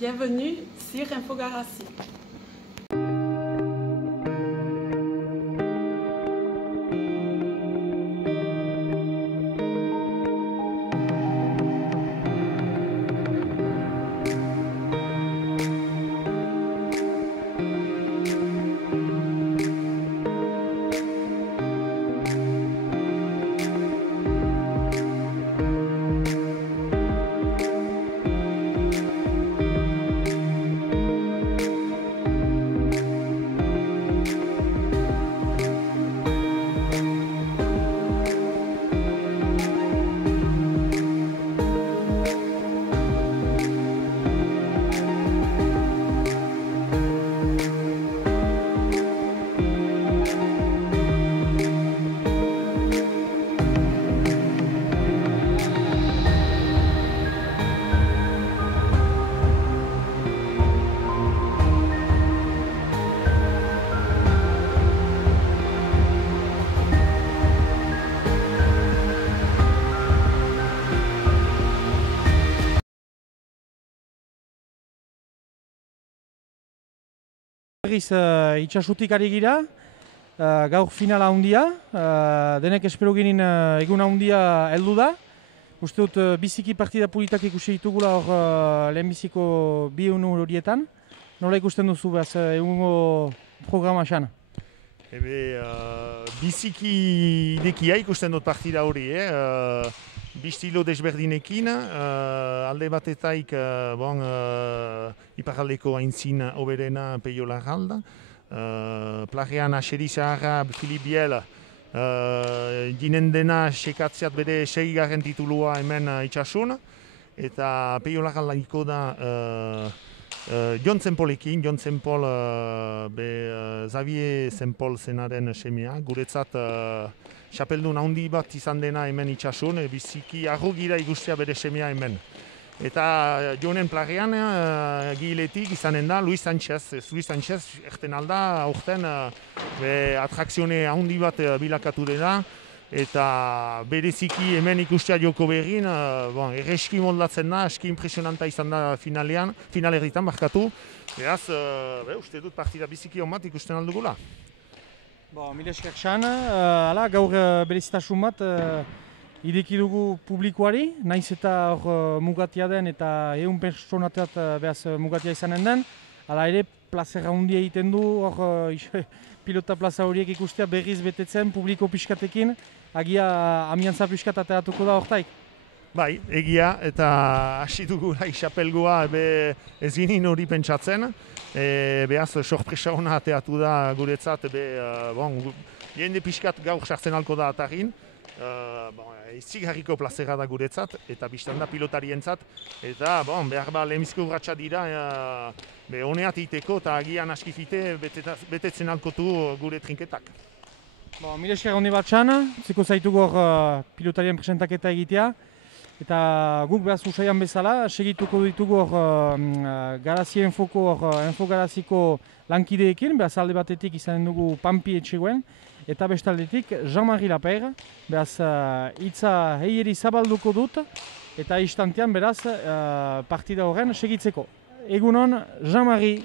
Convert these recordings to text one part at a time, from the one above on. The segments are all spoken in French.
Bienvenue sur Infogarassi. Itxasutik ari gira, gaur finala handia, denek espero ginen egun handia heldu da. Uste dut biziki partida politak ikusi ditugula hor lehenbiziko bi egun horietan. Nola ikusten duzu behaz egungo programa xan? Biziki idekia ikusten dut partida hori, bi stilo desberdinekin, alde batetaik iparraldeko aintzin oberena Peio Larralda, plagean Aseri Zaharra, Filip Biel, ginen dena sekatzeat bere segigarren titulua hemen itxasun, eta Peio Larralda iko da Jon Zenpolekin, Jon Zenpol Xavier Zenpol zenaren semea, guretzat xapeldun handi bat izan dena hemen itxasun, biziki arrugira ikustea bere semea hemen. Eta Jonen plagean giletik izanen da Luis Sánchez. Luis Sánchez erten alda, aurten atrakzione handi bat bilakatu dela, eta bereziki hemen ikustea joko berrin, erreski moldatzen da, eski impresionanta izan da finalerditan barkatu. Beraz, uste dut partida biziki hon bat ikusten aldugula. Mila esker xan, gaur berezitasun bat ideki dugu publikoari, naiz eta hor mugatia den eta 100 personatat behaz mugatia izanen den. Hala ere, plazera handia egiten du, hor pilota plaza horiek ikustea berriz betetzen publiko pixkatekin, agia amiantza pixkat ateratuko da hortaik. Bai, egia, eta hasi dugu xapelgoa ez ginen hori pentsatzen. Behaz, sorpresa hona ateatu da guretzat, jende pixkat gaur sartzen alko da atarin. Izigarriko plazera da guretzat, eta biztan da pilotarientzat. Eta behar lehenbizko urratxa dira, honeat iteko eta agian askifite betetzen alkotu gure trinketak. Mila esker handi bat xan, ziko zaitugu hor pilotarien presentaketa egitea. Eta guk behaz usaian bezala, segituko ditugu hor Garazien Infoko, Infogaraziko lankideekin, behaz alde batetik izanen dugu Pampi Etxegoen, eta bestaldetik Jean-Marie Laper, behaz hitza heieri zabalduko dut, eta istantean beraz partida horren segitzeko. Egunon, Jean-Marie.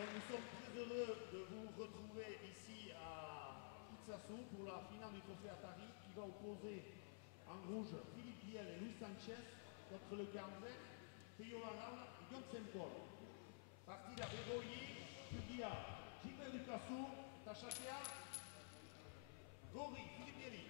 Nous sommes très heureux de vous retrouver ici à Itzazu pour la finale du trophée Atari qui va opposer en rouge Philippe Biel et Luis Sánchez contre le Gamzet, Peyo Larralda et Jon Zenpol. Partida Begoyi, Pugia, Gilbert Ducassou, Tachakia, Gori, Philippe Bieli.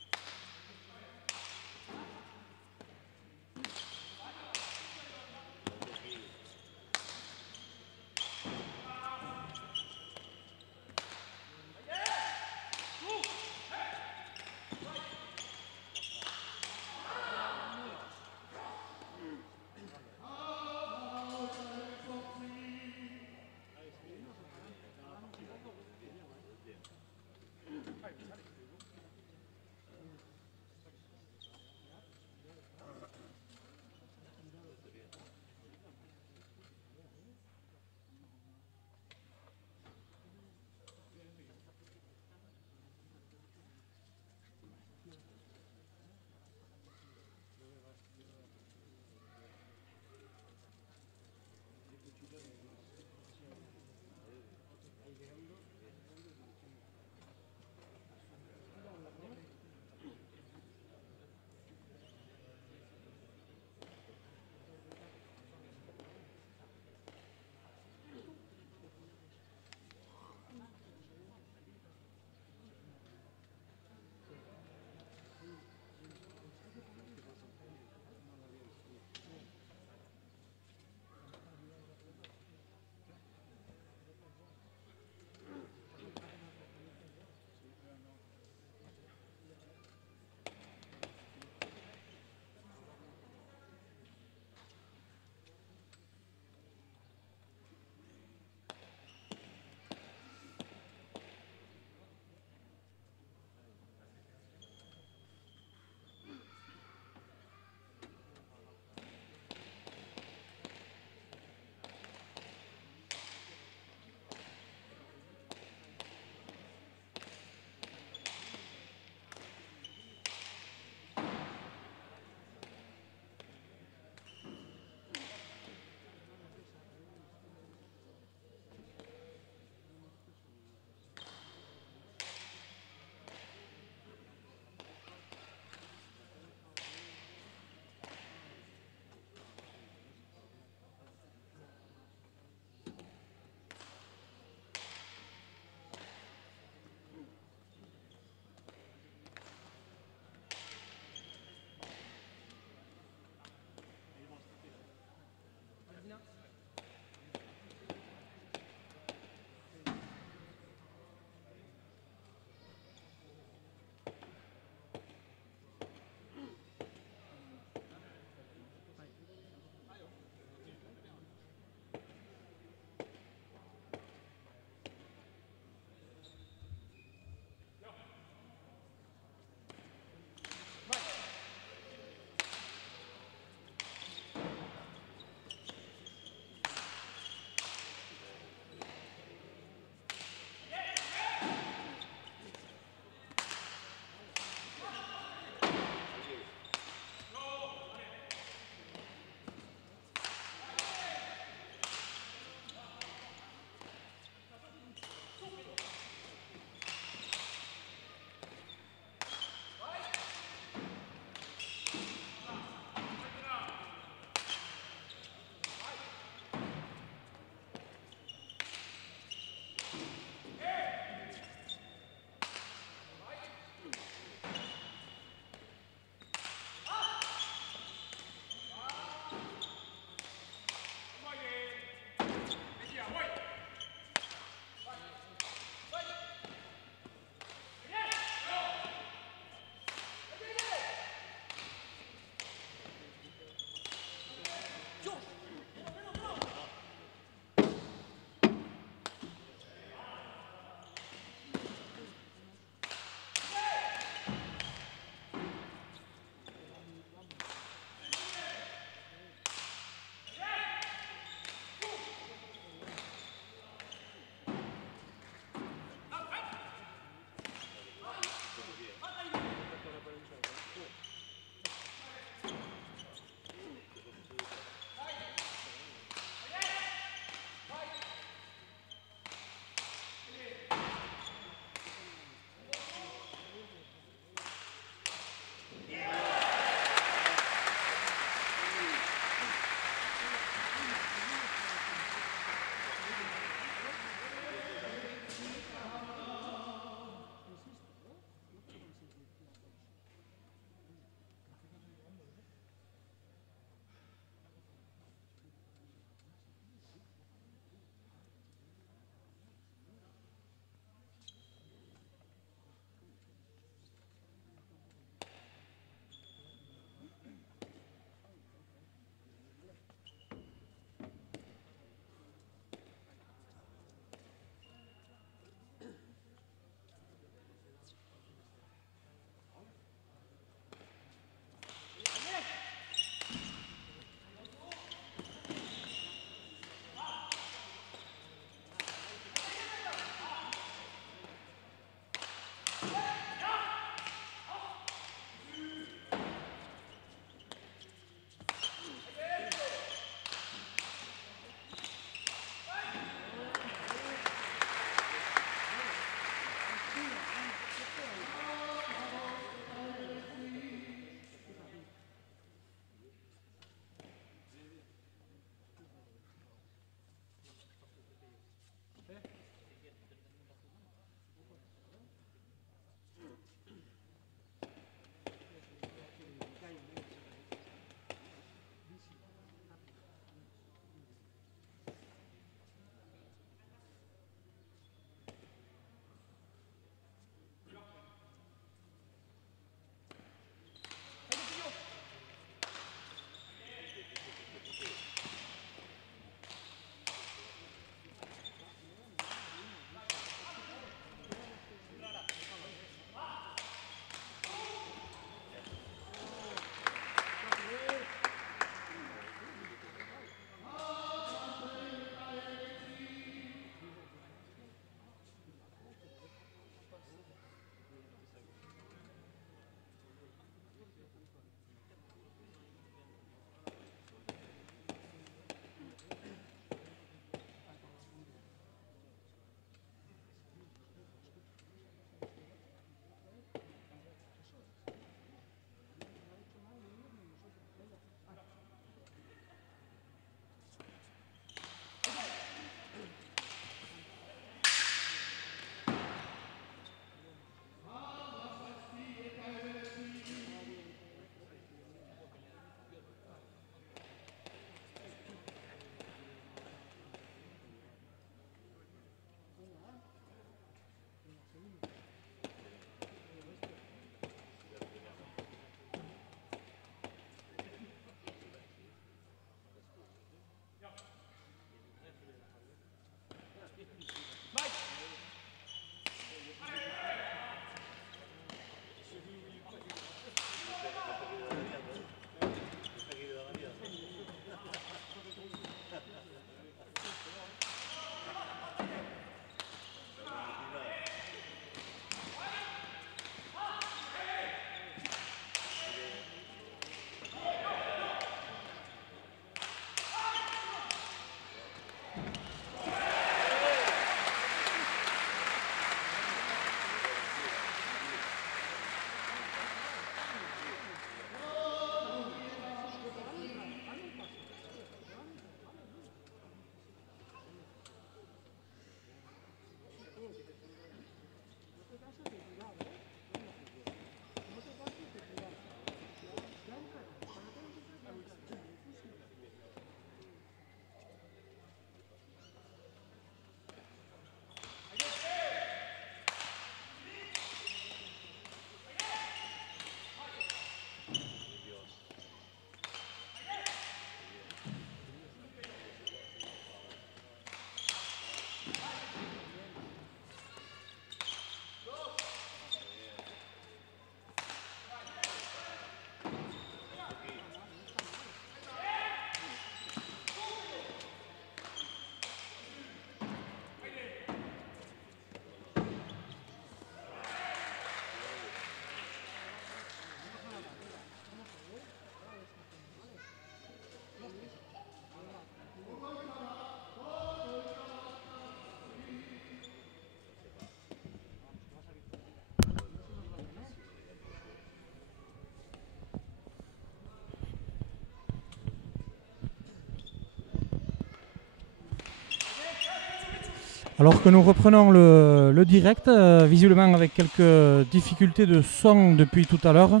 Alors que nous reprenons le direct, visiblement avec quelques difficultés de son depuis tout à l'heure.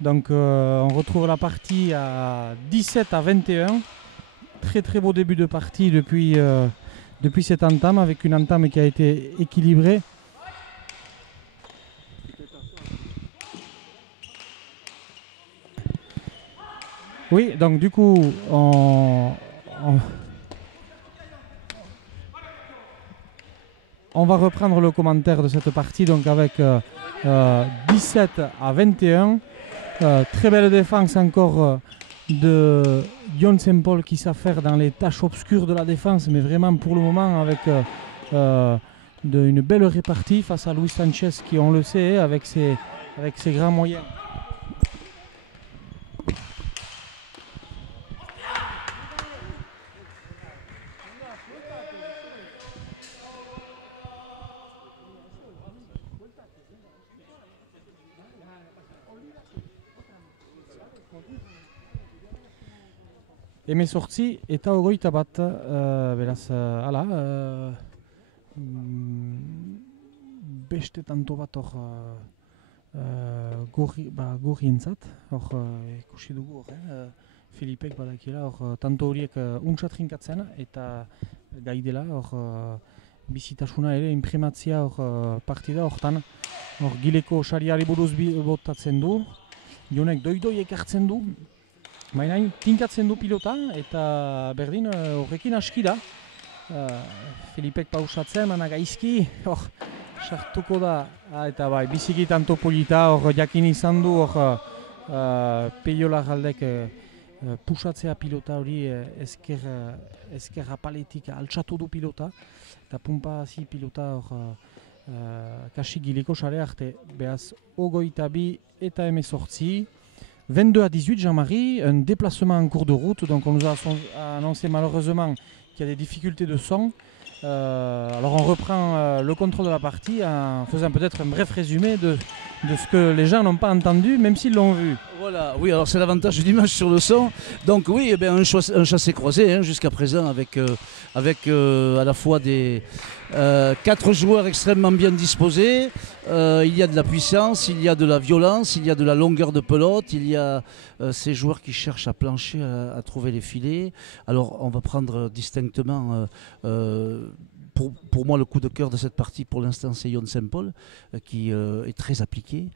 Donc on retrouve la partie à 17-21. Très très beau début de partie depuis cette entame, avec une entame qui a été équilibrée. Oui, donc du coup on va reprendre le commentaire de cette partie donc avec 17-21. Très belle défense encore de Lyon Saint-Paul qui s'affaire dans les tâches obscures de la défense, mais vraiment pour le moment avec une belle répartie face à Luis Sanchez qui, on le sait, avec ses grands moyens. Hemezortzi eta hogeita bat, beraz, hala, beste tanto bat hor gorrientzat, hor ikusi dugu hor, Filipek badakiela hor tanto horiek untsa trinkatzen eta gai dela hor bizitasuna ere imprimatzia hor partida hortan, hor gileko sariari buruz botatzen du, Jonek doidoiek hartzen du, baina tinkatzen du pilota eta berdin horrekin aski da. Filipek pausatzen, mana gaizki, hor sartuko da, eta bai, biziki tanto polita, hor jakin izan du, hor Peio Larraldek pusatzea pilota hori ezker apaletik altxatu du pilota, eta pumpa hazi pilota hor kasi gileko sare arte, behaz hogeita bi eta 18. 22-18, Jean-Marie, un déplacement en cours de route, donc on nous a annoncé malheureusement qu'il y a des difficultés de son. Alors on reprend le contrôle de la partie en faisant peut-être un bref résumé de ce que les gens n'ont pas entendu, même s'ils l'ont vu. Voilà, oui, alors c'est l'avantage du dimanche sur le son. Donc oui, eh bien, un chassé croisé hein, jusqu'à présent avec à la fois des 4 joueurs extrêmement bien disposés. Il y a de la puissance, il y a de la violence, il y a de la longueur de pelote, il y a ces joueurs qui cherchent à plancher, à trouver les filets. Alors on va prendre distinctement pour moi, le coup de cœur de cette partie, pour l'instant, c'est Lyon Saint-Paul, qui est très appliqué,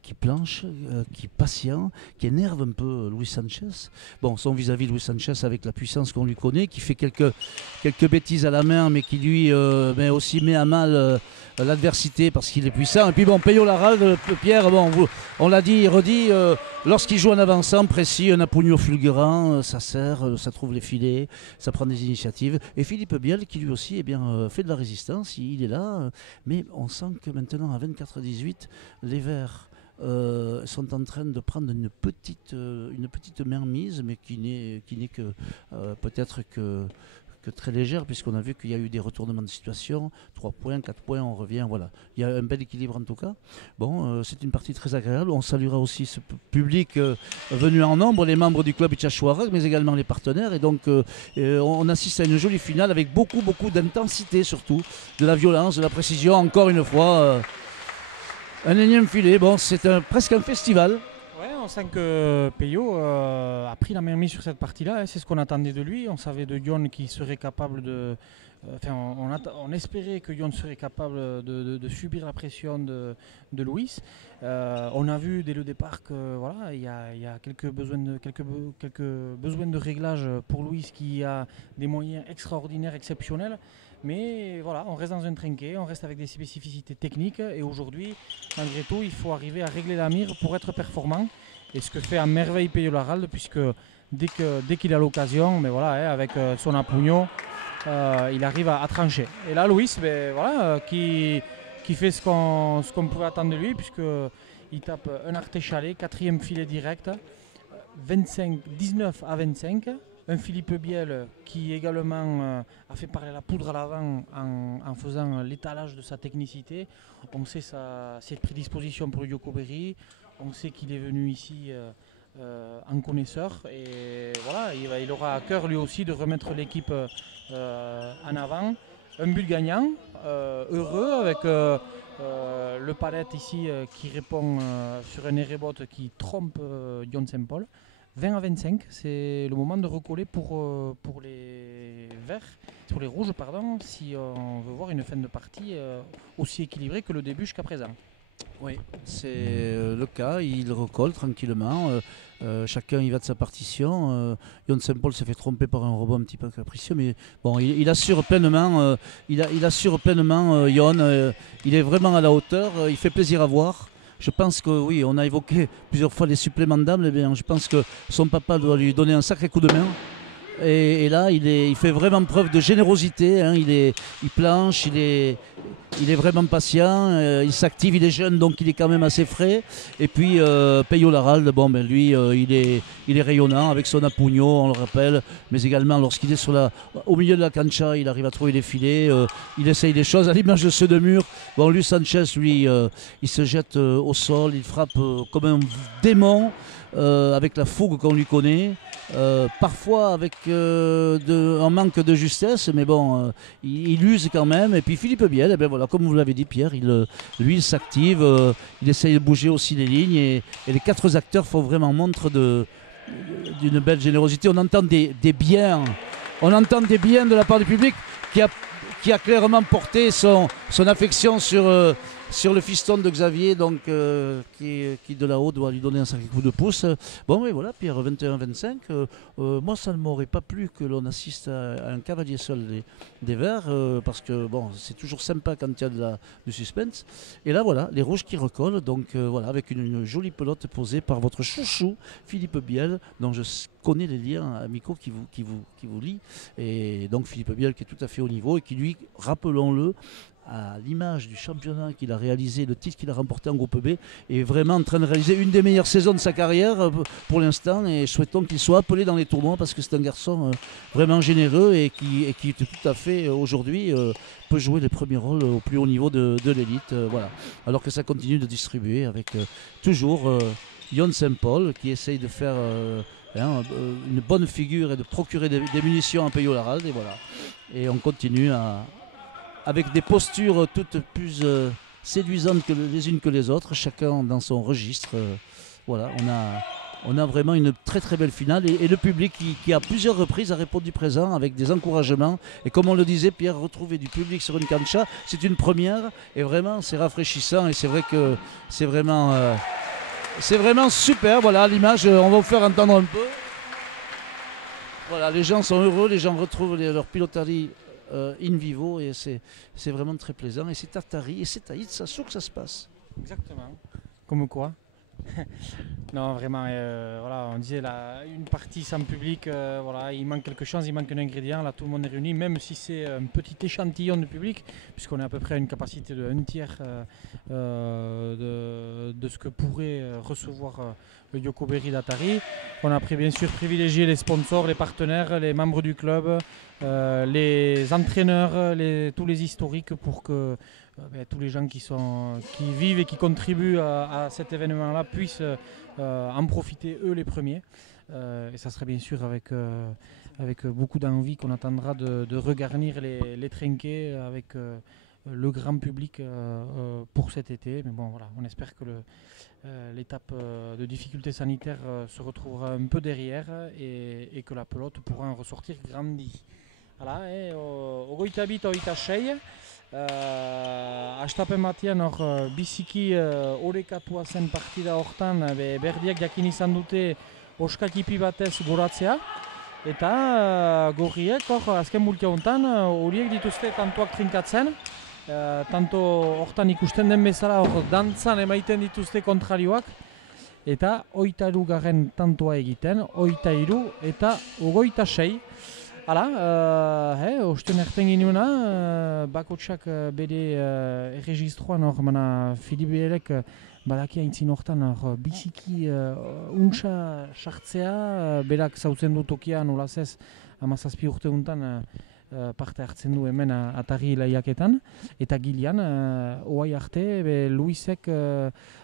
qui planche, qui est patient, qui énerve un peu Luis Sanchez. Bon, son vis-à-vis Luis Sanchez avec la puissance qu'on lui connaît, qui fait quelques bêtises à la main, mais qui lui aussi met à mal l'adversité parce qu'il est puissant. Et puis bon, Peyo Larralde, Pierre, bon, on l'a dit, redit, lorsqu'il joue en avançant, précis, un apugno fulgurant, ça sert, ça trouve les filets, ça prend des initiatives. Et Philippe Biel, qui lui aussi eh bien, fait de la résistance, il est là, mais on sent que maintenant à 24-18, les Verts sont en train de prendre une petite mainmise, mais qui n'est que peut-être que très légère, puisqu'on a vu qu'il y a eu des retournements de situation, 3 points, 4 points, on revient, voilà. Il y a un bel équilibre en tout cas. Bon, c'est une partie très agréable. On saluera aussi ce public venu en nombre, les membres du club Itchachouareg, mais également les partenaires. Et donc, on assiste à une jolie finale avec beaucoup d'intensité surtout, de la violence, de la précision. Encore une fois, un énième filet. Bon, c'est presque un festival. On sent que Peyo a pris la main mise sur cette partie-là, hein. C'est ce qu'on attendait de lui. On savait de Lyon qu'il serait capable de... on espérait que Lyon serait capable de subir la pression de Luis. On a vu dès le départ que voilà, il y a quelques besoins de réglage pour Luis, qui a des moyens extraordinaires, exceptionnels. Mais voilà, on reste dans un trinquet, on reste avec des spécificités techniques. Et aujourd'hui, malgré tout, il faut arriver à régler la mire pour être performant. Et ce que fait à merveille Peyo Larralde, puisque dès qu'il a l'occasion, mais voilà, avec son apugno, il arrive à trancher. Et là, Luis, voilà, qui fait ce qu'on pouvait attendre de lui, puisqu'il tape un arte chalet, 4e filet direct, 19-25. Un Philippe Biel qui également a fait parler la poudre à l'avant en faisant l'étalage de sa technicité. On sait ses prédispositions pour le Yoko Berry. On sait qu'il est venu ici en connaisseur. Et voilà, il aura à cœur lui aussi de remettre l'équipe en avant. un but gagnant, heureux, avec le palette ici qui répond sur un rebot qui trompe Yon Saint-Paul. 20-25, c'est le moment de recoller pour les verts, pour les rouges, pardon, si on veut voir une fin de partie aussi équilibrée que le début jusqu'à présent. Oui, c'est le cas, il recolle tranquillement, chacun y va de sa partition. Yon Saint-Paul s'est fait tromper par un rebond un petit peu capricieux, mais bon, il assure pleinement, il assure pleinement Yon, il est vraiment à la hauteur, il fait plaisir à voir. Je pense que oui, on a évoqué plusieurs fois les suppléments d'âme, je pense que son papa doit lui donner un sacré coup de main. Et là, il fait vraiment preuve de générosité, hein. Il planche, il est vraiment patient, il s'active, il est jeune, donc il est quand même assez frais. Et puis Peyo Laralde, bon, ben, lui, il est rayonnant avec son apugno, on le rappelle, mais également lorsqu'il est au milieu de la cancha, il arrive à trouver les filets, il essaye des choses, à l'image de ceux de Mur. Bon, lui, Sanchez, lui, il se jette au sol, il frappe comme un démon, avec la fougue qu'on lui connaît. Parfois avec un manque de justesse, mais bon, il use quand même. Et puis Philippe Biel, eh ben voilà, comme vous l'avez dit Pierre, lui il s'active, il essaye de bouger aussi les lignes et les quatre acteurs font vraiment montre d'une belle générosité. On entend des biens de la part du public qui a clairement porté son affection sur le fiston de Xavier, donc, qui de là-haut doit lui donner un sacré coup de pouce. Bon, mais voilà, Pierre, 21-25. Moi, ça ne m'aurait pas plu que l'on assiste à un cavalier seul des Verts, parce que bon, c'est toujours sympa quand il y a du suspense. Et là, voilà, les rouges qui recollent, donc voilà, avec une jolie pelote posée par votre chouchou, Philippe Biel, dont je connais les liens amicaux qui vous lient. Et donc, Philippe Biel qui est tout à fait au niveau et qui, lui, rappelons-le, à l'image du championnat qu'il a réalisé, le titre qu'il a remporté en groupe B, est vraiment en train de réaliser une des meilleures saisons de sa carrière pour l'instant, et souhaitons qu'il soit appelé dans les tournois parce que c'est un garçon vraiment généreux et qui tout à fait aujourd'hui peut jouer les premiers rôles au plus haut niveau de l'élite, voilà. Alors que ça continue de distribuer avec toujours Yon Saint-Paul qui essaye de faire une bonne figure et de procurer des munitions à Peyo Laralde, et voilà. Et on continue avec des postures toutes plus séduisantes les unes que les autres, chacun dans son registre. Voilà, on a vraiment une très très belle finale et le public qui à plusieurs reprises a répondu présent avec des encouragements. Et comme on le disait, Pierre, retrouver du public sur une cancha, c'est une première et vraiment c'est rafraîchissant et c'est vrai que c'est vraiment super. Voilà l'image, on va vous faire entendre un peu. Voilà, les gens sont heureux, les gens retrouvent leur piloterie in vivo et c'est vraiment très plaisant et c'est Tartari et c'est à Itsasou que ça se passe. Exactement. Comme quoi. Non, vraiment, voilà, on disait là, une partie sans public, voilà, il manque quelque chose, il manque un ingrédient, là tout le monde est réuni, même si c'est un petit échantillon de public, puisqu'on est à peu près à une capacité de 1/3 de ce que pourrait recevoir le Yokoberi d'Atari. On a bien sûr privilégié les sponsors, les partenaires, les membres du club, les entraîneurs, tous les historiques pour que tous les gens qui vivent et qui contribuent à cet événement-là puissent en profiter eux les premiers. Et ça serait bien sûr avec beaucoup d'envie qu'on attendra de regarnir les trinquets avec le grand public pour cet été. Mais bon, voilà, on espère que l'étape de difficulté sanitaire se retrouvera un peu derrière et que la pelote pourra en ressortir grandie. Voilà, ogoita bit, ogoita sei. Astapen batean hor biziki orekatua zen partida hortan berdiak jakin izan dute oskatipi batez goratzea eta gorriek hor azken bultia hontan horiek dituzte tantoak trinkatzen, tanto hortan ikusten den bezala hor dantzan emaiten dituzte kontrarioak eta 23. tantoa egiten, 23 eta 26. Hala, osten erten ginuena, bakotsak bere erregistroan hor, Philippe Bielek badaki haintzin hortan biziki untsa sartzea, berak zautzen du tokia nolaz ez 17 urte untan parte hartzen du hemen Atari lehiaketan, eta gilean, oai arte, Luisek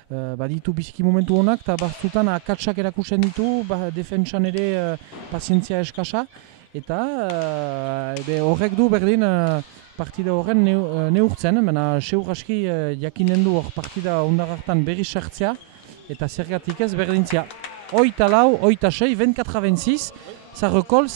baditu biziki momentu honak, eta batzutan akatsak erakusten ditu, defentsan ere pazientzia eskasa, eta horrek du berdin partida horren neurtzen, baina seur aski jakinen du hor partida ondar hartan berriz sartzea, eta zergatik ez berdintzia. Oita lau, oita sei, 24-26, ça recolle,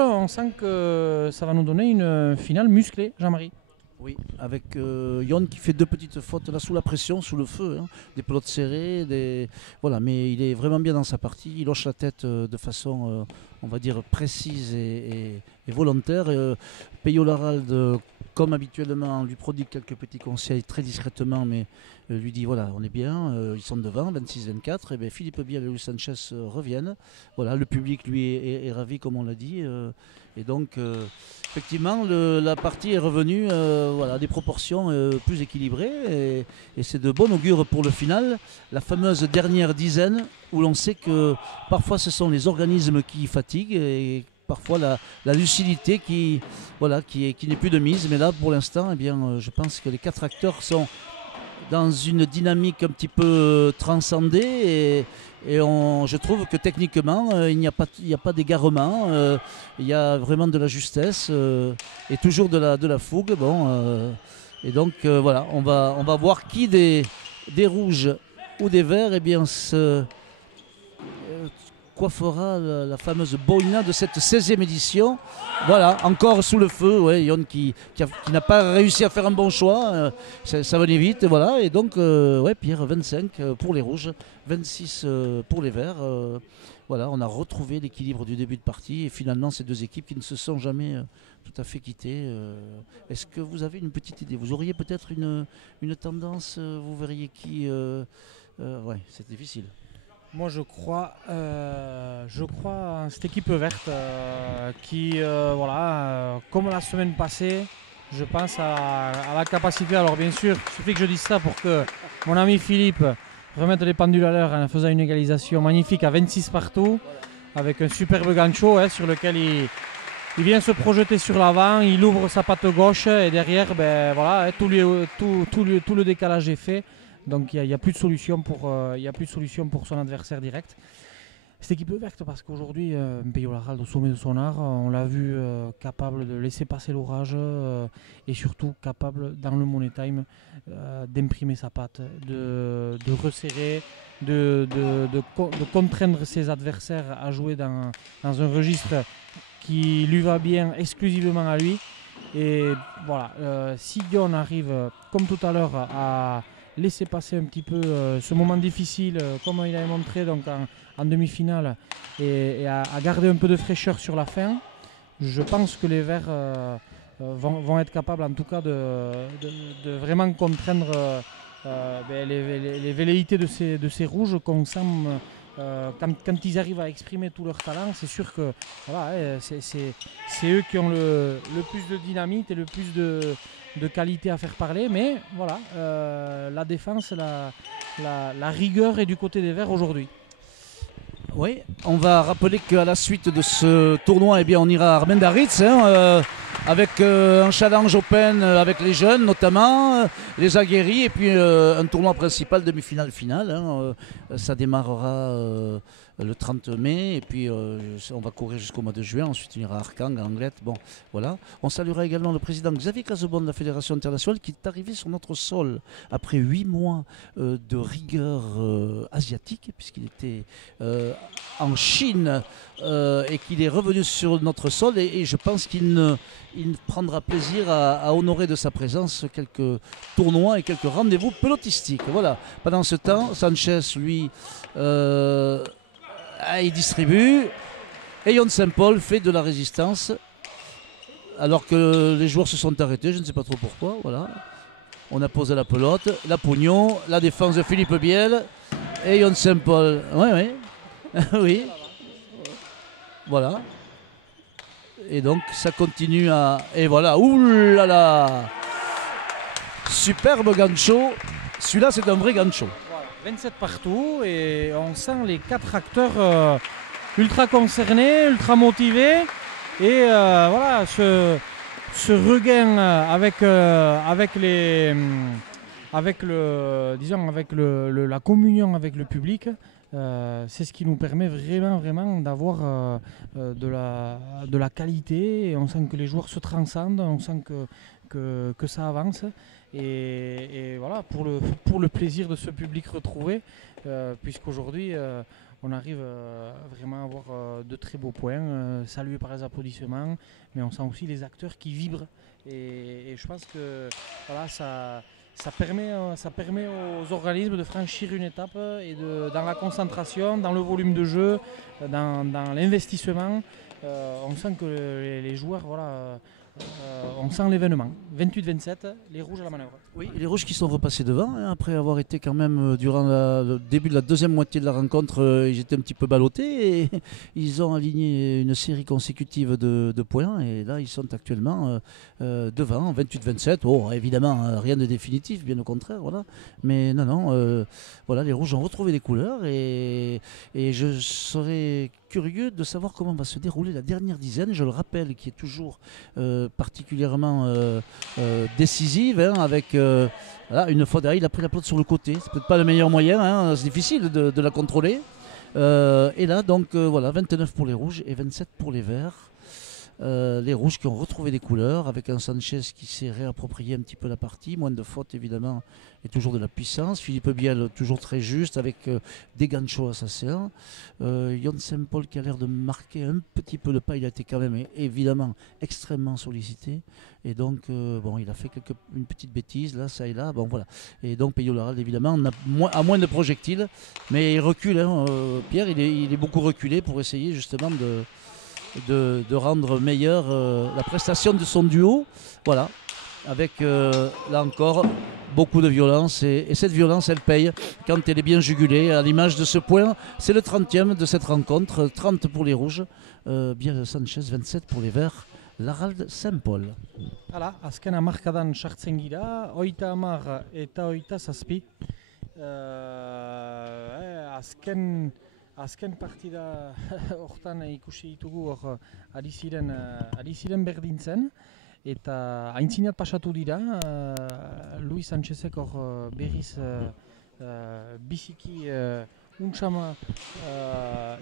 on sent que ça va nous donner une finale musclée, Jean-Marie. Oui, avec Yon qui fait 2 petites fautes là sous la pression, sous le feu, hein, des pelotes serrées, voilà, mais il est vraiment bien dans sa partie, il hoche la tête de façon, on va dire, précise et volontaire. Peyo Laralde, comme habituellement, lui prodigue quelques petits conseils très discrètement, mais lui dit voilà, on est bien, ils sont devant, 26-24, et bien Philippe Biel et Luis Sanchez reviennent. Voilà, le public lui est ravi, comme on l'a dit. Et donc, effectivement, la partie est revenue voilà, à des proportions plus équilibrées et c'est de bon augure pour le final. La fameuse dernière dizaine où l'on sait que parfois ce sont les organismes qui fatiguent et parfois la lucidité qui n'est plus de mise. Mais là, pour l'instant, eh bien, je pense que les 4 acteurs sont dans une dynamique un petit peu transcendée et je trouve que techniquement il n'y a pas d'égarement, il y a vraiment de la justesse et toujours de la fougue. Bon, et donc voilà, on va voir qui des rouges ou des verts eh bien, coiffera la fameuse boina de cette 16e édition. Voilà, encore sous le feu, ouais, Yon qui n'a pas réussi à faire un bon choix, ça venait vite, voilà, et donc, ouais, Pierre, 25 pour les rouges, 26 pour les verts. Voilà, on a retrouvé l'équilibre du début de partie, et finalement, ces 2 équipes qui ne se sont jamais tout à fait quittées. Est-ce que vous avez une petite idée? Vous auriez peut-être une tendance, vous verriez qui... ouais, c'est difficile. Moi je crois en cette équipe verte qui, voilà, comme la semaine passée, je pense à la capacité. Alors bien sûr, il suffit que je dise ça pour que mon ami Philippe remette les pendules à l'heure en faisant une égalisation magnifique à 26 partout, avec un superbe gancho sur lequel il vient se projeter sur l'avant, il ouvre sa patte gauche et derrière, ben, voilà, tout le décalage est fait. Donc il n'y a plus de solution pour son adversaire direct. Cette équipe verte, parce qu'aujourd'hui, Peyo Laralde au sommet de son art, on l'a vu capable de laisser passer l'orage et surtout capable, dans le money time, d'imprimer sa patte, de resserrer, de contraindre ses adversaires à jouer dans un registre qui lui va bien exclusivement à lui. Et voilà, si Yon arrive, comme tout à l'heure, à laisser passer un petit peu ce moment difficile, comme il avait montré donc en demi-finale, et à garder un peu de fraîcheur sur la fin, je pense que les Verts vont être capables en tout cas de vraiment contraindre les velléités de ces rouges qu'on sent quand ils arrivent à exprimer tout leur talent. C'est sûr que voilà, c'est eux qui ont le plus de dynamite et le plus de qualité à faire parler, mais voilà, la défense, la rigueur est du côté des Verts aujourd'hui. Oui, on va rappeler qu'à la suite de ce tournoi, eh bien, on ira à Armendaritz, avec un challenge open avec les jeunes notamment, les aguerris, et puis un tournoi principal demi-finale finale. Ça démarrera le 30 mai, et puis on va courir jusqu'au mois de juin. Ensuite on ira à Arkang, à Anglette. Bon, voilà. On saluera également le président Xavier Casebonne de la Fédération internationale qui est arrivé sur notre sol après 8 mois de rigueur asiatique, puisqu'il était en Chine et qu'il est revenu sur notre sol, et je pense qu'il prendra plaisir à honorer de sa présence quelques tournois et quelques rendez-vous pelotistiques. Voilà. Pendant ce temps, Sanchez, lui, il distribue, et Yon Saint-Paul fait de la résistance alors que les joueurs se sont arrêtés, je ne sais pas trop pourquoi. Voilà. On a posé la pelote, la pognon, la défense de Philippe Biel et Yon Saint-Paul. Oui. Oui. Voilà. Et donc ça continue à... Et voilà, oulala, superbe gancho. Celui-là, c'est un vrai gancho. Voilà, 27 partout, et on sent les 4 acteurs ultra concernés, ultra motivés. Et voilà, ce regain avec la communion avec le public, c'est ce qui nous permet vraiment d'avoir de la qualité. Et on sent que les joueurs se transcendent, on sent que que ça avance. Et voilà, pour le plaisir de ce public retrouvé, puisqu'aujourd'hui on arrive vraiment à avoir de très beaux points, salués par les applaudissements, mais on sent aussi les acteurs qui vibrent. Et je pense que voilà, ça permet aux organismes de franchir une étape et dans la concentration, dans le volume de jeu, dans l'investissement. On sent que les joueurs, voilà, on sent l'événement. 28-27, les rouges à la manœuvre. Oui, les rouges qui sont repassés devant, hein, après avoir été quand même, durant le début de la deuxième moitié de la rencontre, ils étaient un petit peu ballottés et ils ont aligné une série consécutive de points et là ils sont actuellement devant, 28-27. Oh, évidemment, rien de définitif, bien au contraire, voilà. Mais non, voilà, les rouges ont retrouvé des couleurs et je serais curieux de savoir comment va se dérouler la dernière dizaine, je le rappelle, qui est toujours particulièrement décisive, hein, avec voilà, une fois derrière, il a pris la pelote sur le côté. C'est peut-être pas le meilleur moyen, hein, c'est difficile de la contrôler. Et là, donc voilà, 29 pour les rouges et 27 pour les verts. Les rouges qui ont retrouvé des couleurs avec un Sanchez qui s'est réapproprié un petit peu la partie, moins de fautes évidemment et toujours de la puissance. Philippe Biel toujours très juste avec des ganchos assassins. Yon Saint-Paul qui a l'air de marquer un petit peu le pas, il a été quand même évidemment extrêmement sollicité et donc bon, il a fait une petite bêtise là, ça et là, bon voilà. Et donc Peyo Laralde évidemment a moins de projectiles, mais il recule, hein, Pierre il est beaucoup reculé pour essayer justement de rendre meilleure la prestation de son duo, voilà, avec là encore beaucoup de violence et cette violence elle paye quand elle est bien jugulée, à l'image de ce point. C'est le 30e de cette rencontre, 30 pour les rouges, Biel Sanchez, 27 pour les verts, Laralde Saint-Paul. Hala, azken hamarkadan sartzen gira, 30 eta 27. Azken partida hortan ikusi ditugu hor ari ziren berdintzen eta aintzinat pasatu dira. Luis Sanchezek hor berriz biziki untsama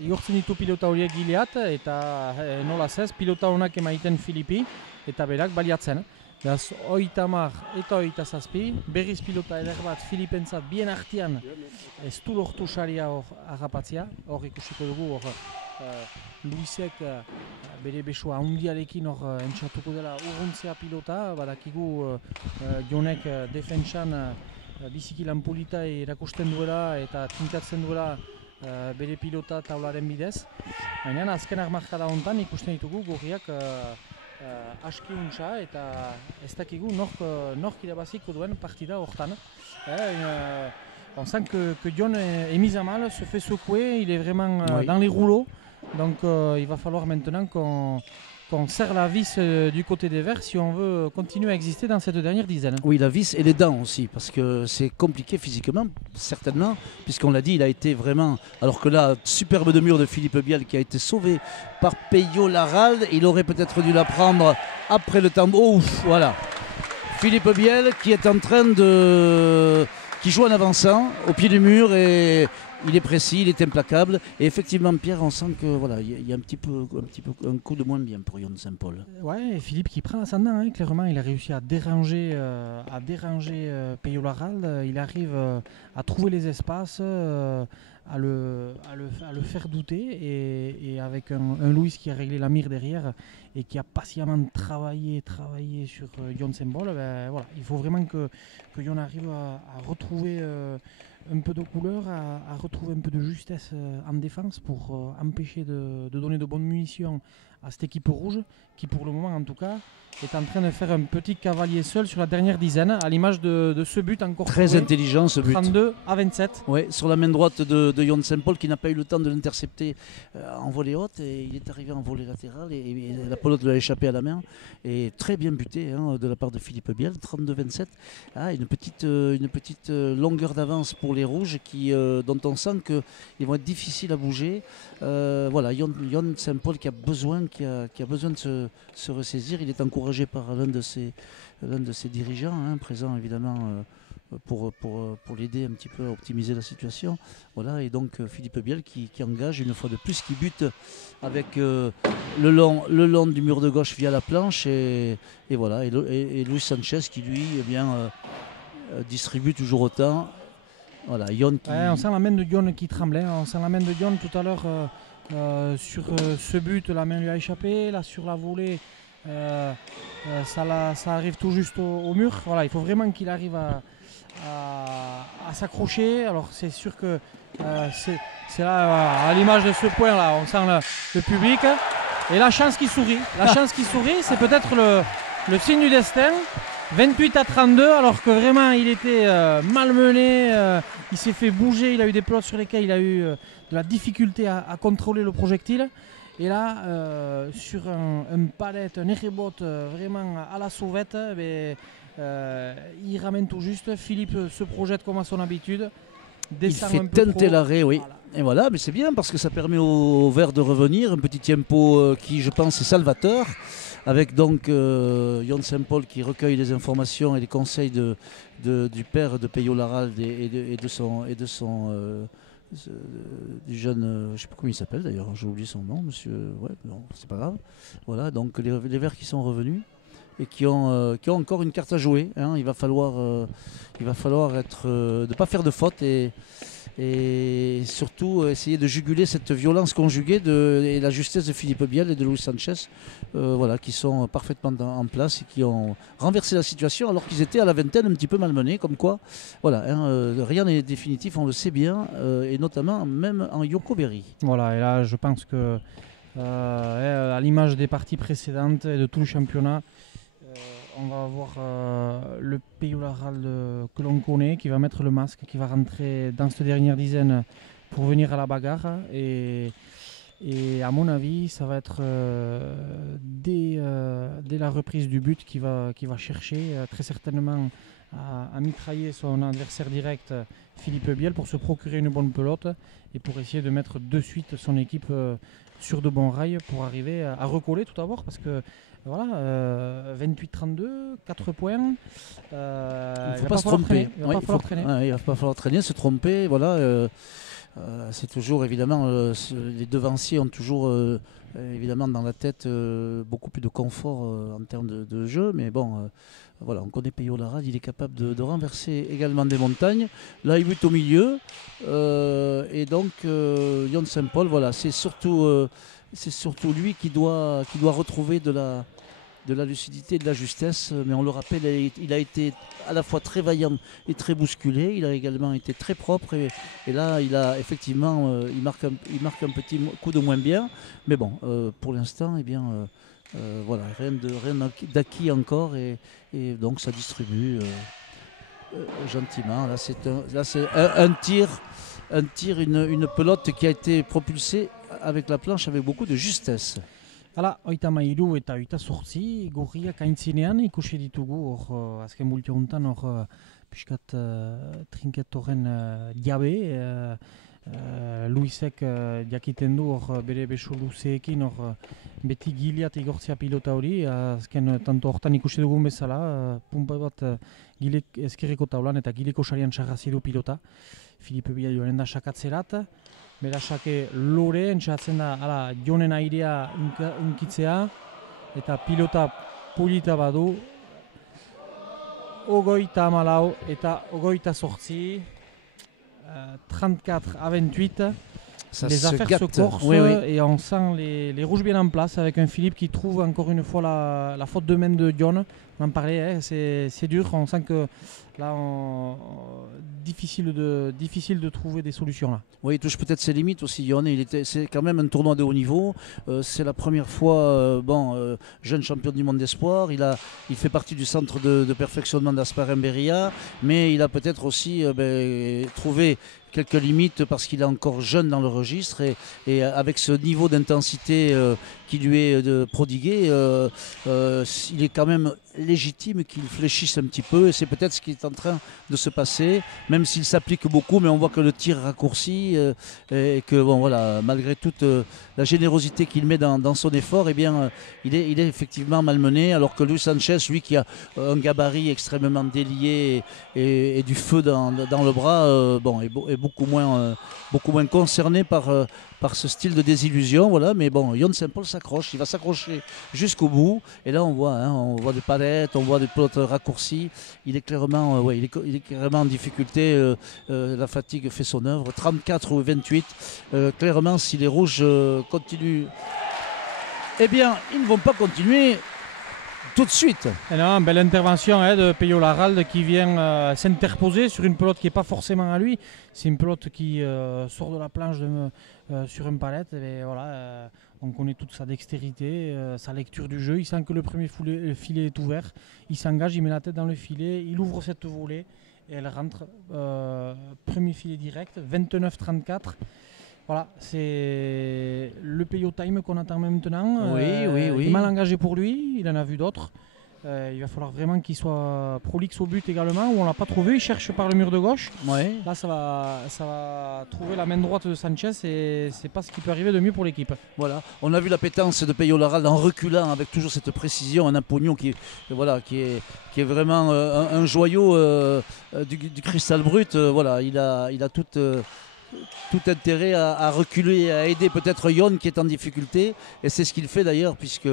igortzen ditu pilota horiek gileat eta nolaz ez, pilota honak emaiten Filipi eta berak baliatzen. Beraz, 30 eta 27, berriz pilota eder bat Filipentzat bien artean ez du lortu saria hor agapatzea. Hor ikusiko dugu hor Luisek bere besoa handiarekin hor entxatuko dela urruntzea pilota. Badakigu Jonek defentsan biziki lan polita erakusten duela eta tinkatzen duela bere pilota taularen bidez. Baina azken hamarkada honetan ikusten ditugu gorriak aski untsa eta ez dakigu nork irabaziko duen partida hortan. On sent que John est mis à mal, se fait secouer, il est vraiment dans les rouleaux. Donc il va falloir maintenant qu'on serre la vis du côté des Verts si on veut continuer à exister dans cette dernière dizaine. Oui, la vis et les dents aussi, parce que c'est compliqué physiquement, certainement, puisqu'on l'a dit, il a été vraiment... Alors que là, superbe de mur de Philippe Biel qui a été sauvé par Peyo Laralde, il aurait peut-être dû la prendre après le temps... Oh, voilà. Philippe Biel qui est en train de... qui joue en avançant au pied du mur et... Il est précis, il est implacable. Et effectivement, Pierre, on sent que voilà, il y a un petit peu un coup de moins bien pour Yon Saint-Paul. Ouais, et Philippe qui prend l'ascendant, hein, clairement, il a réussi à déranger Peyo Laralde. Il arrive à trouver les espaces, à le faire douter. Et avec un Luis qui a réglé la mire derrière et qui a patiemment travaillé sur Yon Saint-Paul, ben, voilà, il faut vraiment que Yon arrive à retrouver... un peu de couleur, à retrouver un peu de justesse en défense pour empêcher de donner de bonnes munitions à cette équipe rouge qui pour le moment en tout cas est en train de faire un petit cavalier seul sur la dernière dizaine à l'image de ce but encore très trouvé, intelligent ce but 32-27. Oui, sur la main droite de Yon Saint-Paul qui n'a pas eu le temps de l'intercepter en volée haute et il est arrivé en volée latérale et la pelote lui a échappé à la main et très bien buté hein, de la part de Philippe Biel. 32-27, une petite longueur d'avance pour les rouges dont on sent qu'ils vont être difficiles à bouger. Voilà, Yon Saint-Paul qui a besoin de se ressaisir. Il est encouragé par l'un de ses dirigeants, hein, présent évidemment pour l'aider un petit peu à optimiser la situation. Voilà, et donc Philippe Biel qui engage une fois de plus, qui bute avec le long du mur de gauche via la planche, et voilà, et Luis Sanchez qui lui distribue toujours autant. Voilà, Yon qui... on sent la main de Yon qui tremblait, on sent la main de Yon tout à l'heure sur ce but, la main lui a échappé, là sur la volée. Ça arrive tout juste au mur. Voilà, il faut vraiment qu'il arrive à s'accrocher. Alors c'est sûr que c'est là, à l'image de ce point là, on sent le public et la chance qui sourit. La chance qui sourit, c'est peut-être le signe du destin. 28-32, alors que vraiment il était malmené, il s'est fait bouger, il a eu des plots sur lesquels il a eu de la difficulté à contrôler le projectile. Et là, sur un palette, un rebote vraiment à la sauvette, il ramène tout juste. Philippe se projette comme à son habitude. Il fait tenter l'arrêt, oui. Voilà. Et voilà, mais c'est bien parce que ça permet au vert de revenir. Un petit tempo qui, je pense, est salvateur. Avec donc Yon Saint-Paul qui recueille les informations et les conseils du père de Peyo Laralde et de son du jeune, je ne sais pas comment il s'appelle d'ailleurs, j'ai oublié son nom, monsieur, ouais, non, c'est pas grave. Voilà, donc les Verts qui sont revenus et qui ont encore une carte à jouer. Hein. Il va falloir être, de ne pas faire de faute et surtout essayer de juguler cette violence conjuguée et la justesse de Philippe Biel et de Luis Sanchez, voilà, qui sont parfaitement en place et qui ont renversé la situation alors qu'ils étaient à la vingtaine un petit peu malmenés, comme quoi voilà, hein, rien n'est définitif, on le sait bien, et notamment même en Yoko Berry. Voilà, et là je pense que à l'image des parties précédentes et de tout le championnat, on va avoir le Peyo Laralde que l'on connaît, qui va mettre le masque, qui va rentrer dans cette dernière dizaine pour venir à la bagarre. Et à mon avis, ça va être dès la reprise du but qui va chercher très certainement à mitrailler son adversaire direct, Philippe Biel, pour se procurer une bonne pelote et pour essayer de mettre de suite son équipe sur de bons rails pour arriver à recoller tout d'abord, parce que voilà, 28-32, 4 points. Il ne faut pas se tromper. Il ne va pas falloir traîner. Il va pas falloir traîner, se tromper. Voilà, c'est toujours évidemment, les devanciers ont toujours évidemment dans la tête beaucoup plus de confort en termes de jeu. Mais bon, voilà, on connaît Peyo Laralde, il est capable de renverser également des montagnes. Là, il bute au milieu. Et donc, Yon Saint-Paul, voilà, c'est surtout lui qui doit retrouver de la lucidité et de la justesse, mais on le rappelle, il a été à la fois très vaillant et très bousculé, il a également été très propre, et là il a effectivement il marque un petit coup de moins bien, mais bon, pour l'instant, eh bien, voilà, rien d'acquis encore, et donc ça distribue gentiment. Là c'est un tir, une pelote qui a été propulsée avec la planche avec beaucoup de justesse. Hala, 33 eta 28 gorriak aintzinean ikusi ditugu hor azken bultio honetan hor pixkat trinket horren jabe. Luisek jakiten du hor bere beso luzeekin hor beti giliat igortzea pilota hori, azken tanto hortan ikusi dugun bezala, pumpa bat gilek ezkerreko taulan eta gileko sarian sarrazi du pilota. Philippe Biel joan da sakatzerat. Berasake lore entzatzen da, ala, jonen airea unkitzea eta pilota polita badu. 34 eta 28, 34-28. Les affaires se corsent, oui. Et on sent les rouges bien en place avec un Philippe qui trouve encore une fois la faute de main de John. On en parlait, hein, c'est dur, on sent que là, difficile de trouver des solutions là. Oui, il touche peut-être ses limites aussi, Yon. C'est quand même un tournoi de haut niveau. C'est la première fois, jeune champion du monde d'espoir. Il fait partie du centre de perfectionnement d'Aspar Mberia, mais il a peut-être aussi trouvé quelques limites parce qu'il est encore jeune dans le registre et avec ce niveau d'intensité qui lui est prodigué, il est quand même légitime qu'il fléchisse un petit peu et c'est peut-être ce qui est en train de se passer, même s'il s'applique beaucoup, mais on voit que le tir raccourcit et que bon, voilà, malgré toute la générosité qu'il met dans son effort, eh bien, il est effectivement malmené, alors que Luis Sanchez, lui qui a un gabarit extrêmement délié et du feu dans le bras, bon, est beaucoup moins concerné par ce style de désillusion, voilà. Mais bon, Ion Saint-Paul s'accroche, il va s'accrocher jusqu'au bout. Et là, on voit des palettes, on voit des pelotes raccourcies. Il est clairement, il est clairement en difficulté. La fatigue fait son œuvre. 34 ou 28. Clairement, si les rouges continuent, eh bien, ils ne vont pas continuer tout de suite. Et non, belle intervention de Peyo Laralde qui vient s'interposer sur une pelote qui n'est pas forcément à lui. C'est une pelote qui sort de la planche sur une palette. Et voilà, on connaît toute sa dextérité, sa lecture du jeu. Il sent que le premier filet est ouvert. Il s'engage, il met la tête dans le filet, il ouvre cette volée et elle rentre. Premier filet direct, 29-34. Voilà, c'est le Peyo Time qu'on attend maintenant. Oui. Il est mal engagé pour lui, il en a vu d'autres. Il va falloir vraiment qu'il soit prolixe au but également, où on ne l'a pas trouvé. Il cherche par le mur de gauche. Ouais. Là, ça va trouver la main droite de Sanchez et c'est pas ce qui peut arriver de mieux pour l'équipe. Voilà, on a vu la pétence de Peyo Laralde en reculant avec toujours cette précision, un impognon qui est vraiment un joyau du cristal brut. Voilà, il a tout intérêt à reculer, à aider peut-être Ion qui est en difficulté, et c'est ce qu'il fait d'ailleurs, puisque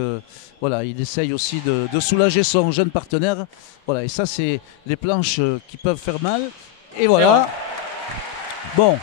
voilà, il essaye aussi de soulager son jeune partenaire. Voilà, et ça c'est les planches qui peuvent faire mal. Et voilà. Bon.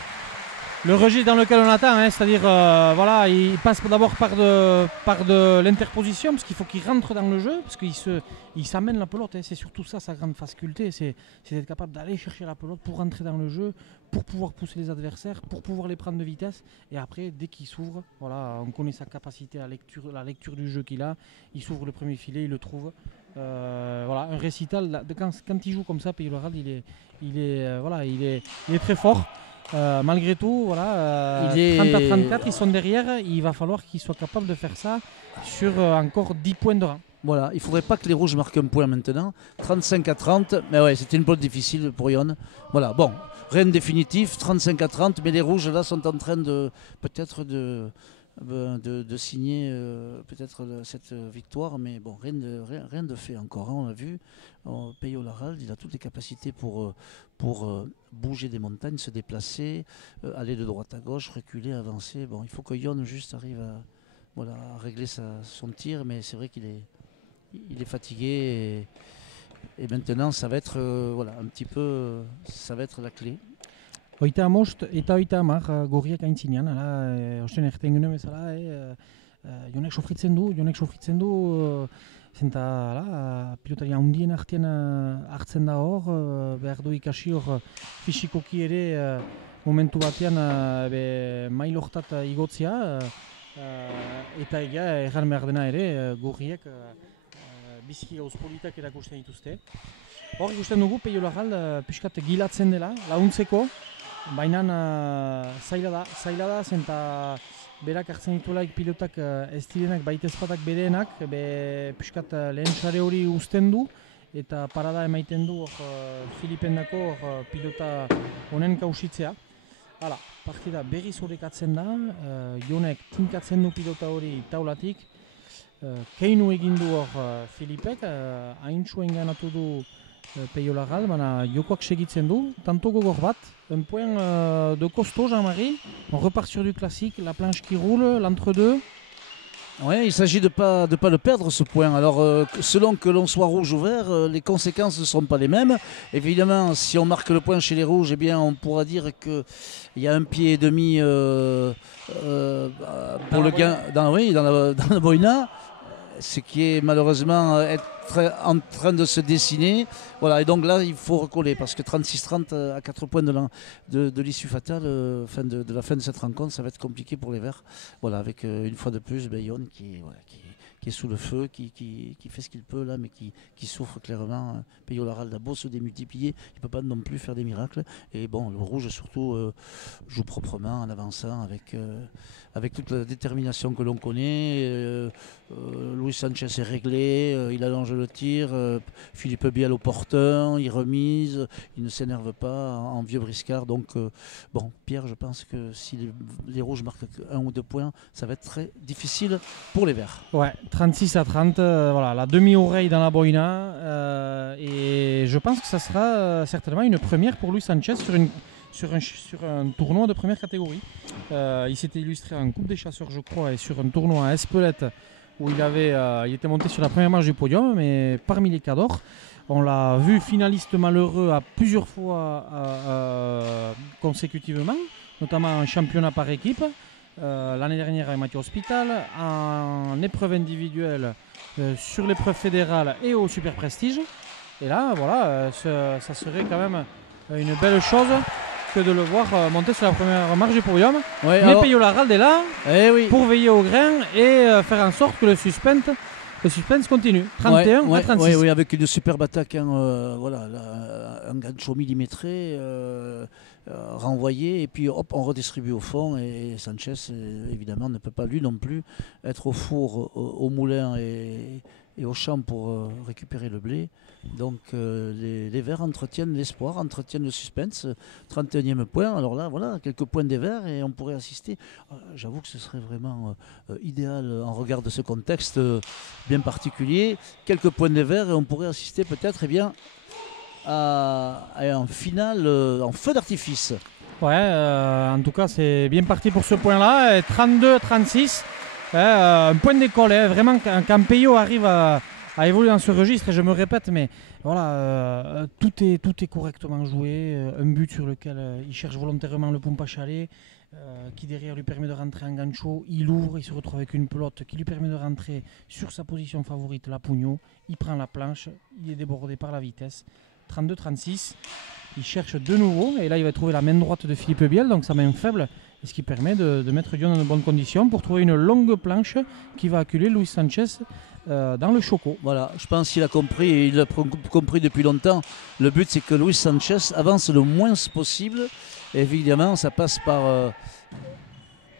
Le registre dans lequel on attend, c'est-à-dire voilà, il passe d'abord par de l'interposition, parce qu'il faut qu'il rentre dans le jeu, parce qu'il s'amène la pelote, c'est surtout ça sa grande faculté, c'est d'être capable d'aller chercher la pelote pour rentrer dans le jeu, pour pouvoir pousser les adversaires, pour pouvoir les prendre de vitesse, et après dès qu'il s'ouvre, voilà, on connaît sa capacité à la lecture du jeu qu'il a, il s'ouvre le premier filet, il le trouve. Voilà, un récital, quand il joue comme ça, Peyo Laralde, il est très fort. Malgré tout, voilà, 30 à 34, ils sont derrière. Il va falloir qu'ils soient capables de faire ça sur encore 10 points de rang. Voilà, il ne faudrait pas que les rouges marquent un point maintenant. 35 à 30, mais ouais, c'était une pelote difficile pour Ion. Voilà, bon, rien de définitif, 35 à 30, mais les rouges là sont en train de peut-être de signer peut-être cette victoire, mais bon, rien de fait encore, on l'a vu. Peyo Laralde, il a toutes les capacités pour bouger des montagnes, se déplacer, aller de droite à gauche, reculer, avancer. Bon, il faut que Ion juste arrive à régler son tir, mais c'est vrai qu'il est fatigué et maintenant ça va être un petit peu ça va être la clé. Oita amost eta oita amar gorriak aintzinean, osten erten gune bezala, jonek sofritzen du, zenta pilotaria handien artean hartzen da hor, behar du ikasi hor fisikoki ere momentu batean mail hortat igotzea, eta erran behar dena ere gorriek biziki gauz politak erakusten dituzte. Hor ikusten dugu Peyo Laralde pixkat gilatzen dela, launtzeko, baina zaila da, zenta berak hartzen dituelaik pilotak ez direnak baitezpatak bereenak, pixkat lehen sare hori uzten du, eta parada emaiten du Filipendako pilota honen kausitzea. Hala, partida berriz horrekatzen da, Jonek tinkatzen du pilota hori taulatik, keinu egin du hor Filipek, haintzuen ganatu du Peyo Laralde, baina jokoak segitzen du, tanto gogor bat, un point de costaud Jean-Marie, on repart sur du classique, la planche qui roule, l'entre-deux. Oui, il s'agit de pas le perdre ce point. Alors selon que l'on soit rouge ou vert, les conséquences ne seront pas les mêmes. Évidemment, si on marque le point chez les rouges, eh bien on pourra dire qu'il y a un pied et demi pour le gain dans la boina, ce qui est malheureusement en train de se dessiner. Voilà, et donc là il faut recoller parce que 36-30 à 4 points de l'issue fatale, de la fin de cette rencontre, ça va être compliqué pour les Verts. Voilà, avec une fois de plus Ion qui qui est sous le feu, qui fait ce qu'il peut là, mais qui souffre clairement. Peyo Laralde a beau se démultiplier, il ne peut pas non plus faire des miracles. Et bon, le rouge surtout joue proprement en avançant avec toute la détermination que l'on connaît. Luis Sanchez est réglé, il allonge le tir, Philippe Biel au porteur, il remise, il ne s'énerve pas en vieux briscard. Donc bon, Pierre, je pense que si les rouges marquent 1 ou 2 points, ça va être très difficile pour les verts. Ouais, 36-30, voilà, la demi-oreille dans la boina. Et je pense que ça sera certainement une première pour Luis Sanchez sur un tournoi de première catégorie. Il s'était illustré en Coupe des Chasseurs, je crois, et sur un tournoi à Espelette où il était monté sur la première marche du podium, mais parmi les cadors. On l'a vu finaliste malheureux à plusieurs fois consécutivement, notamment en championnat par équipe. L'année dernière avec Mathieu Hospital, en épreuve individuelle, sur l'épreuve fédérale et au Super Prestige. Et là, voilà, ça serait quand même une belle chose que de le voir monter sur la première marche du podium. Ouais, mais Peyo Laralde est là pour veiller au grain et faire en sorte que le suspense continue. 31 à 36. Oui, avec une superbe attaque, voilà, un gancho millimétré, renvoyé, et puis hop, on redistribue au fond. Et Sanchez, évidemment, ne peut pas lui non plus être au four, au moulin et au champ pour récupérer le blé. Donc les Verts entretiennent l'espoir, entretiennent le suspense. 31e point. Alors là, voilà, quelques points des Verts et on pourrait assister. J'avoue que ce serait vraiment idéal en regard de ce contexte bien particulier. Quelques points des Verts et on pourrait assister peut-être à un final en feu d'artifice. Ouais, en tout cas, c'est bien parti pour ce point-là. 32-36. Un point d'école, vraiment, quand Peyo arrive à évoluer dans ce registre, et je me répète, mais voilà, tout est correctement joué. Un but sur lequel il cherche volontairement le pompe à chalet, qui derrière lui permet de rentrer en gancho. Il ouvre, il se retrouve avec une pelote qui lui permet de rentrer sur sa position favorite, la pugno. Il prend la planche, il est débordé par la vitesse. 32-36, il cherche de nouveau, et là il va trouver la main droite de Philippe Biel, donc sa main faible, et ce qui permet de mettre Dion dans de bonnes conditions pour trouver une longue planche qui va acculer Luis Sanchez dans le choco. Voilà, je pense qu'il a compris, et il a compris depuis longtemps. Le but, c'est que Luis Sanchez avance le moins possible. Et évidemment, ça passe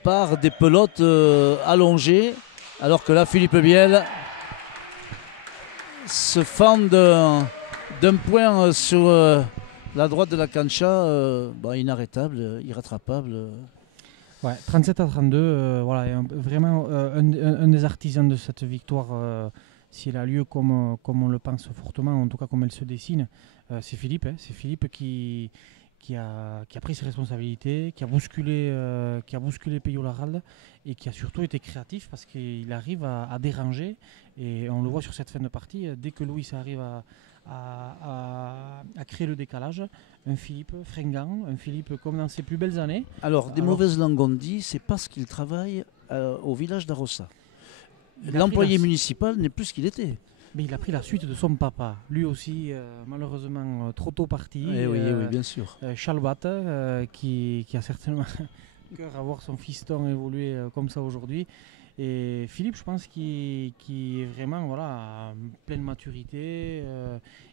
par des pelotes allongées, alors que là, Philippe Biel se fend d'un point sur la droite de la cancha, inarrêtable, irrattrapable. Ouais, 37-32, voilà, vraiment un des artisans de cette victoire, si elle a lieu comme on le pense fortement, en tout cas comme elle se dessine, c'est Philippe. C'est Philippe qui a pris ses responsabilités, qui a bousculé Peyo Laralde et qui a surtout été créatif parce qu'il arrive à déranger, et on le voit sur cette fin de partie, dès que Luis arrive à créer le décalage, un Philippe fringant, un Philippe comme dans ses plus belles années. Alors, mauvaises langues on dit, c'est parce qu'il travaille au village d'Arossa. L'employé municipal n'est plus ce qu'il était. Mais il a pris la suite de son papa, lui aussi malheureusement trop tôt parti. Oui, bien sûr. Charles Batte, qui a certainement cœur à voir son fiston évoluer comme ça aujourd'hui. Et Philippe, je pense qu'il est vraiment à pleine maturité.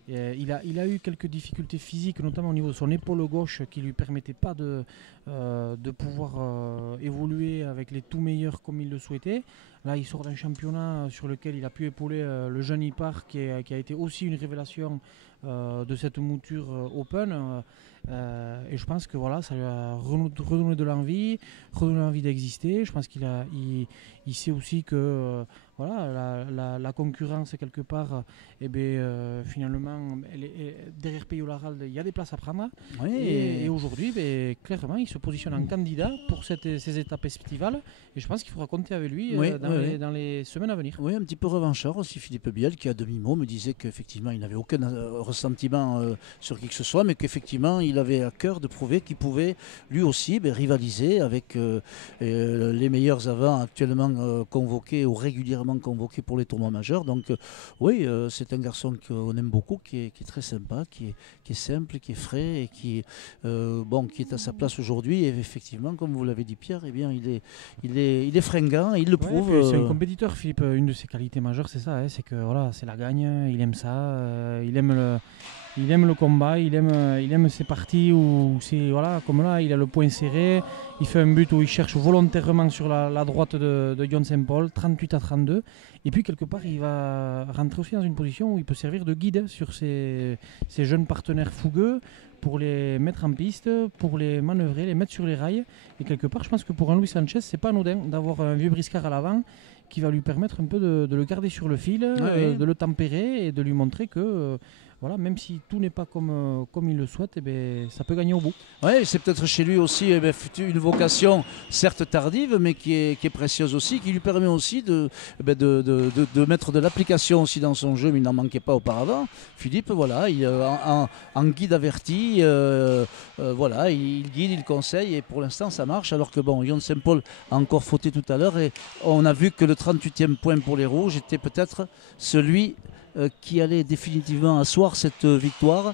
Il a eu quelques difficultés physiques, notamment au niveau de son épaule gauche, qui ne lui permettaient pas de pouvoir évoluer avec les tout meilleurs comme il le souhaitait. Là, il sort d'un championnat sur lequel il a pu épauler le jeune Ipar, qui a été aussi une révélation de cette mouture Open. Et je pense que ça lui a redonné de l'envie, d'exister. Je pense qu'il sait aussi que la concurrence quelque part, finalement, derrière Peyo Laralde, il y a des places à prendre. Oui. Et aujourd'hui, clairement, il se positionne en candidat pour ces étapes estivales. Et je pense qu'il faudra compter avec lui dans les semaines à venir. Oui, un petit peu revanchard aussi, Philippe Biel, qui à demi-mot me disait qu'effectivement, il n'avait aucun ressentiment sur qui que ce soit, mais qu'effectivement, il avait à cœur de prouver qu'il pouvait lui aussi rivaliser avec les meilleurs avants actuellement convoqués ou régulièrement régulièrement convoqué pour les tournois majeurs. Donc oui, c'est un garçon qu'on aime beaucoup, qui est très sympa, qui est simple, qui est frais et qui est à sa place aujourd'hui. Et effectivement, comme vous l'avez dit Pierre, eh bien, il est fringant, il le prouve. C'est un compétiteur, Philippe. Une de ses qualités majeures, c'est ça, c'est que voilà, c'est la gagne. Il aime ça, il aime le combat, il aime ces parties où c'est voilà, comme là, il a le poing serré, il fait un but où il cherche volontairement sur la droite de John St. Paul, 38-32. Et puis quelque part, il va rentrer aussi dans une position où il peut servir de guide sur ses jeunes partenaires fougueux pour les mettre en piste, pour les manœuvrer, les mettre sur les rails. Et quelque part, je pense que pour un Luis Sanchez, c'est pas anodin d'avoir un vieux briscard à l'avant qui va lui permettre un peu de le garder sur le fil, de le tempérer et de lui montrer que voilà, même si tout n'est pas comme il le souhaite, ça peut gagner au bout. Oui, c'est peut-être chez lui aussi une vocation certes tardive, mais qui est précieuse aussi, qui lui permet aussi de mettre de l'application aussi dans son jeu, mais il n'en manquait pas auparavant. Philippe, voilà, en guide averti, voilà, il guide, il conseille, et pour l'instant ça marche, alors que bon, John St. Paul a encore fauté tout à l'heure, et on a vu que le 38e point pour les Rouges était peut-être celui qui allait définitivement asseoir cette victoire.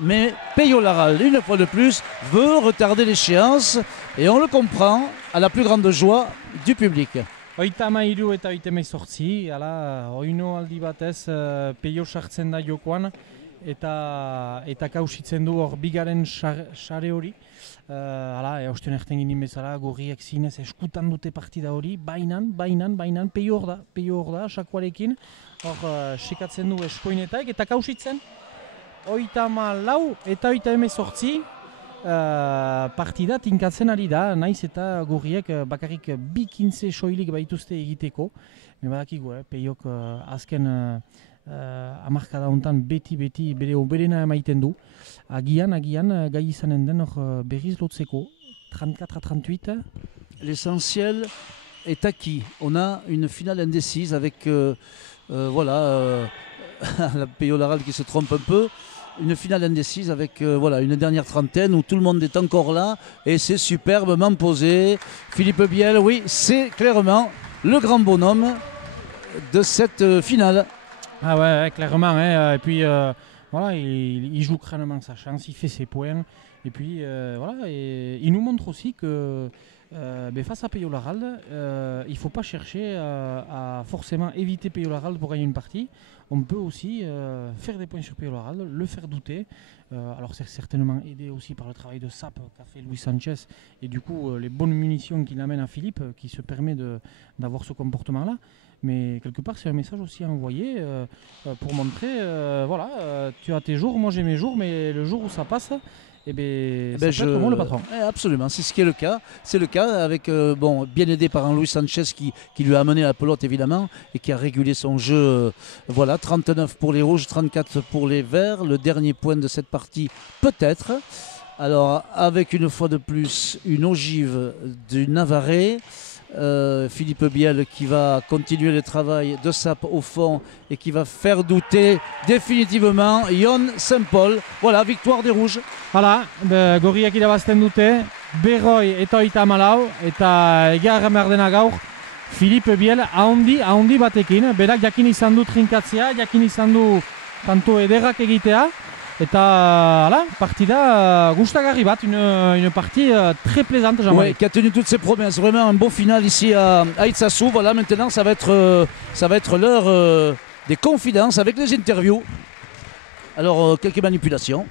Mais Peyo Laral, une fois de plus, veut retarder l'échéance, et on le comprend, à la plus grande joie du public. Oita mairu eta oiteme sortzi, ala, oino aldi batez Peio sartzen da jokoan, eta kausitzen du hor bigaren sare hori. Eusten erten ginen bezala, gorriak zinez eskutan dute partida hori, bainan, Peio hor da, sakuarekin, hor sekatzen du eskuinetaik, eta kausitzen, 34 eta 38 partida tinkatzen ari da, naiz eta gorriek bakarrik bi 15 soilik baituzte egiteko. Badakigu, Peiok azken hamarkada hontan beti bere oberena emaiten du. Agian gai izanen den hor berriz lotzeko, 34-38. L'essentiel est acquis. On a une finale indécise avec la Peyo Laral qui se trompe un peu. Une finale indécise avec une dernière trentaine où tout le monde est encore là et c'est superbement posé. Philippe Biel, oui, c'est clairement le grand bonhomme de cette finale. Ah ouais, clairement. Et puis voilà, il joue crânement sa chance, il fait ses points. Et puis voilà, et il nous montre aussi que face à Peyo Laral, il ne faut pas chercher à forcément éviter Peyo Laral pour gagner une partie. On peut aussi faire des points sur Peyo Laral, le faire douter. Alors c'est certainement aidé aussi par le travail de sape qu'a fait Luis Sanchez et du coup les bonnes munitions qu'il amène à Philippe qui se permet d'avoir ce comportement-là. Mais quelque part c'est un message aussi à envoyer pour montrer, tu as tes jours, moi j'ai mes jours, mais le jour où ça passe, ça peut être moi le patron. Absolument, c'est ce qui est le cas. C'est le cas avec, bien aidé par un Luis Sanchez qui lui a amené la pelote évidemment et qui a régulé son jeu. 39 pour les Rouges, 34 pour les Verts. Le dernier point de cette partie peut-être. Alors avec une fois de plus une ogive du Navarrais. Philippe Biel qui va continuer le travail de sape au fond et qui va faire douter définitivement John St. Paul. Voilà, victoire des Rouges. Voilà, gorriak irabazten dute, berroi eta 34 eta egarra merdena gaur Philippe Biel ahondi batekin, berak jakin izan du trinkatzea, jakin izan du tanto ederrak egitea. Eta partida gustagarri bat, une partie très plaisante, Jean-Marie. Ouais, qui a tenu toutes ses promesses. Vraiment un beau final ici à Itzazu. Voilà, maintenant ça va être l'heure des confidences avec les interviews. Alors quelques manipulations.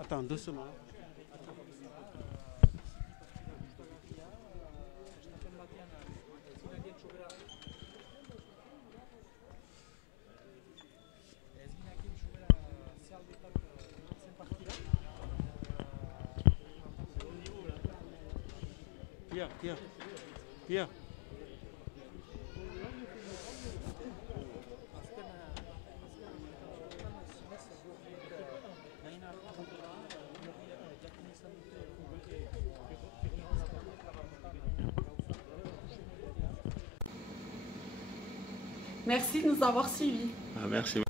Attends, doucement. Pierre. Merci de nous avoir suivis. Merci.